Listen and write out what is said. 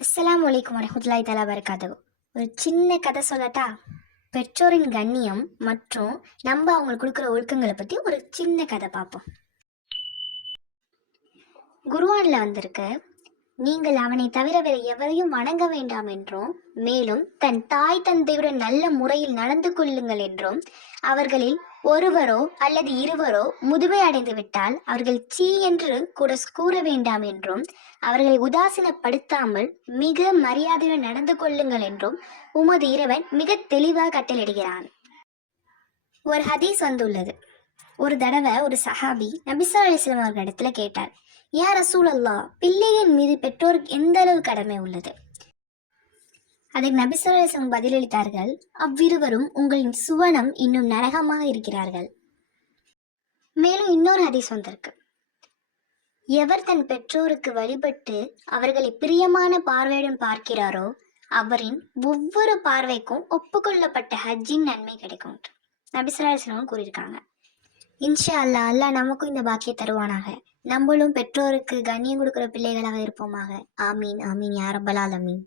அஸ்லாம் அலைக்கும் வரஹ்மத்துல்லாஹி தலா வரகாத்துஹு ஒரு சின்ன கதை சொல்லட்டா? பெற்றோரின் கண்ணியம் மற்றும் நம்ம அவங்களுக்கு கொடுக்குற ஒழுக்கங்களை பற்றி ஒரு சின்ன கதை பார்ப்போம். குருவானில் வந்திருக்க நீங்கள் அவனை தவிர வேறு எவரையும் வணங்க வேண்டாம் என்றும் மேலும் தன் தாய் தந்தையுடன் நல்ல முறையில் நடந்து கொள்ளுங்கள் என்றும் அவர்களில் ஒருவரோ அல்லது இருவரோ முதுமை அடைந்து விட்டால் அவர்கள் சீ என்று கூட கூற வேண்டாம் என்றும் அவர்களை உதாசீனப்படுத்தாமல் மிக மரியாதையுடன் நடந்து கொள்ளுங்கள் என்றும் உமது இறைவன் மிக தெளிவாக கட்டளிடுகிறான் ஒரு ஹதீஸ் வந்துள்ளது. ஒரு தடவை ஒரு சஹாபி நபிசா அலிஸ்லாம் அவர்கள் இடத்துல கேட்டார் யா ரசூல் அல்லா பிள்ளையின் மீது பெற்றோருக்கு எந்த அளவு கடமை உள்ளது? அதற்கு நபிசா அலிஸ்லாம் பதிலளித்தார்கள் அவ்விருவரும் உங்களின் சுவனம் இன்னும் நரகமாக இருக்கிறார்கள். மேலும் இன்னொரு ஹதீஸ் வந்திருக்கு எவர் தன் பெற்றோருக்கு வழிபட்டு அவர்களை பிரியமான பார்வையுடன் பார்க்கிறாரோ அவரின் ஒவ்வொரு பார்வைக்கும் ஒப்புக்கொள்ளப்பட்ட ஹஜ்ஜின் நன்மை கிடைக்கும் நபிசராசனம் கூறியிருக்காங்க. இன்ஷா அல்லா அல்லாஹ் நமக்கும் இந்த பாக்கிய தருவானாக. நம்மளும் பெற்றோருக்கு கண்ணியம் கொடுக்குற பிள்ளைகளாக இருப்போமாக. ஆமீன் ஆமீன் யாரபலால் அமீன்